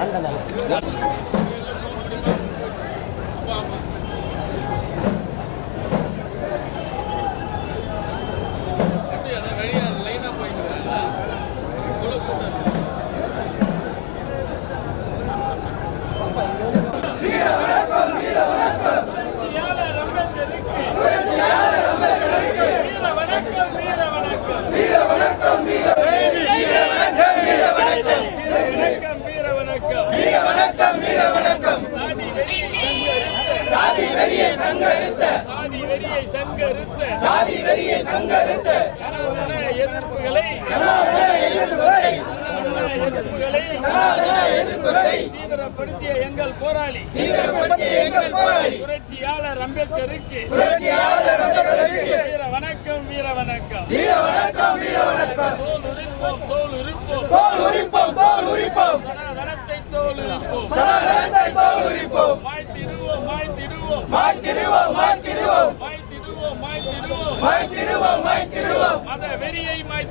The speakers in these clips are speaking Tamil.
அந்த சங்கரித்த சாதி வெறியை சங்கரித்த சனாதன எதிர்ப்புகளை சனாதன எதிர்ப்புகளை தீவிரப்படுத்திய எங்கள் போராளி தீவிரப்படுத்திய எங்கள் போராளி புரட்சியாளர் அம்பேத்கருக்கு புரட்சியாளர்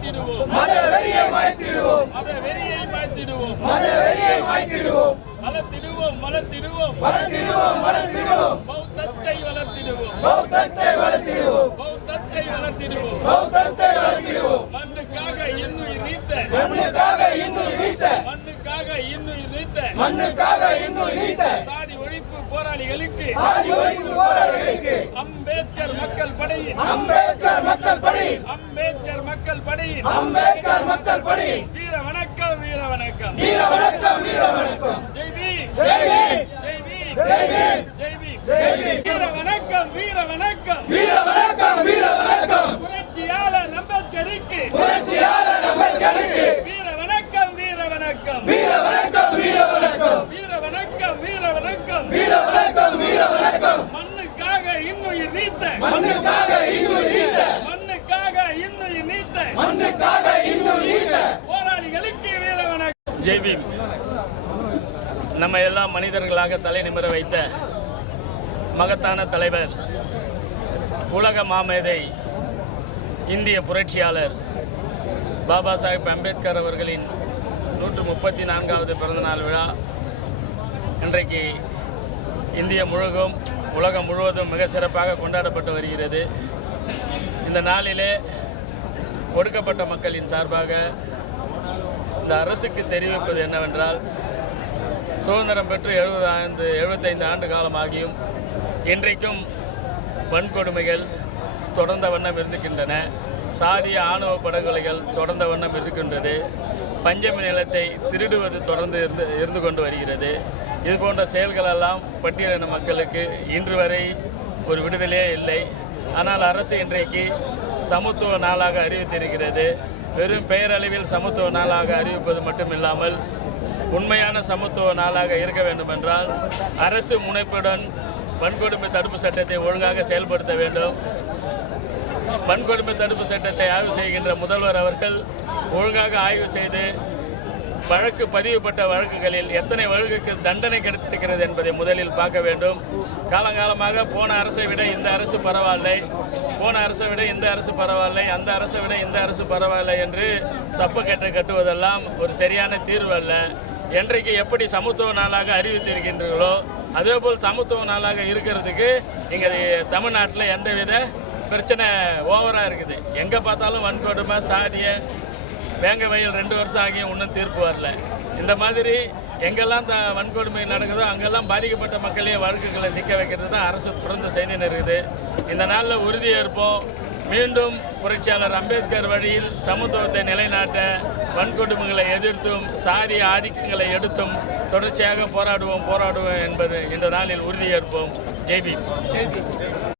மாய்த்திடுவோம் மத வெறியை மாய்த்திடுவோம். மத வெறியை மாய்த்திடுவோம். மத வெறியை மாய்த்திடுவோம். வளர்த்திடுவோம் வளர்த்திடுவோம். வளர்த்திடுவோம் வளர்த்திடுவோம். பௌத்தத்தை வளர்த்திடுவோம். பௌத்தத்தை வளர்த்திடுவோம். பௌத்தத்தை வளர்த்திடுவோம். பௌத்தத்தை வளர்த்திடுவோம். மண்ணுக்காக நீத்த. மண்ணுக்காக இன்னும் நீத்த. மண்ணுக்காக நீத்த. மண்ணுக்காக இன்னும் நீத்த. சாதி ஒழிப்பு போராளிகளுக்கு. சாதி ஒழிப்பு போராளிகளுக்கு. அம்பேத்கர் மக்கள் படையின். அம்பேத்கர் படையின் அம்பேத்கர் மக்கள் படை வீர வணக்கம் வீர வணக்கம். வீர வணக்கம் வீர வணக்கம். ஜெய் பீம் ஜெய் பீம் ஜெய் பீம் ஜெய் பீம் ஜெய் பீம் ஜெய் பீம் வீர வணக்கம் வீர வணக்கம் வீர வணக்கம். ஜெய்பீம் நம்ம எல்லாம் மனிதர்களாக தலை நிமிர வைத்த மகத்தான தலைவர் உலக மாமேதை இந்திய புரட்சியாளர் பாபா சாஹேப் அம்பேத்கர் அவர்களின் நூற்று முப்பத்தி நான்காவது பிறந்தநாள் விழா. இன்றைக்கு இந்திய முழுவதும் உலகம் முழுவதும் மிக சிறப்பாக கொண்டாடப்பட்டு வருகிறது. இந்த நாளிலே ஒடுக்கப்பட்ட மக்களின் சார்பாக இந்த அரசுக்கு தெரிவிப்பது என்னவென்றால் சுதந்திரம் பெற்று எழுபது ஆண்டு எழுபத்தைந்து ஆண்டு காலமாகியும் இன்றைக்கும் வன்கொடுமைகள் தொடர்ந்த வண்ணம் இருந்துக்கின்றன சாதிய ஆணவ படுகொலைகள் தொடர்ந்த வண்ணம் இருக்கின்றது. பஞ்சமி நிலத்தை திருடுவது தொடர்ந்து இருந்து இருந்து கொண்டு வருகிறது. இது போன்ற செயல்களெல்லாம் பட்டியலின மக்களுக்கு இன்று வரை ஒரு விடுதலையே இல்லை. ஆனால் அரசு இன்றைக்கு சமத்துவ நாளாக அறிவித்திருக்கிறது. வெறும் பெயரளவில் சமத்துவ நாளாக அறிவிப்பது மட்டுமில்லாமல் உண்மையான சமத்துவ நாளாக இருக்க வேண்டுமென்றால் அரசு முனைப்புடன் வன்கொடுமை தடுப்பு சட்டத்தை ஒழுங்காக செயல்படுத்த வேண்டும். வன்கொடுமை தடுப்பு சட்டத்தை ஆய்வு செய்கின்ற முதல்வர் அவர்கள் ஒழுங்காக ஆய்வு செய்து வழக்கு பதிவுப்பட்ட வழக்குகளில் எத்தனை வழக்குக்கு தண்டனை கிடைத்திருக்கிறது என்பதை முதலில் பார்க்க வேண்டும். காலங்காலமாக போன அரசை விட இந்த அரசு பரவாயில்லை. போன அரசை விட இந்த அரசு பரவாயில்லை. அந்த அரசை விட இந்த அரசு பரவாயில்லை என்று சப்பக்கட்டை கட்டுவதெல்லாம் ஒரு சரியான தீர்வு அல்ல. என்றைக்கு எப்படி சமத்துவ நாளாக அறிவித்திருக்கின்றீர்களோ அதேபோல் சமத்துவ நாளாக இருக்கிறதுக்கு இங்கே தமிழ்நாட்டில் எந்தவித பிரச்சனை ஓவராக இருக்குது. எங்கே பார்த்தாலும் வன்கொடுமை சாதிய வேங்க வயல் ரெண்டு வருஷம் ஆகியும் இன்னும் தீர்ப்பு வரல. இந்த மாதிரி எங்கெல்லாம் த வன்கொடுமை நடக்குதோ அங்கெல்லாம் பாதிக்கப்பட்ட மக்களையே வழக்குகளை சிக்க வைக்கிறது தான் அரசு தொடர்ந்து செய்தி இருக்குது இந்த நாளில் உறுதியேற்போம் மீண்டும் புரட்சியாளர் அம்பேத்கர் வழியில் சமத்துவத்தை நிலைநாட்ட வன்கொடுமைகளை எதிர்த்தும் சாதி ஆதிக்கங்களை எடுத்தும் தொடர்ச்சியாக போராடுவோம் போராடுவோம் என்பது இந்த நாளில் உறுதியேற்போம் ஜெய்பி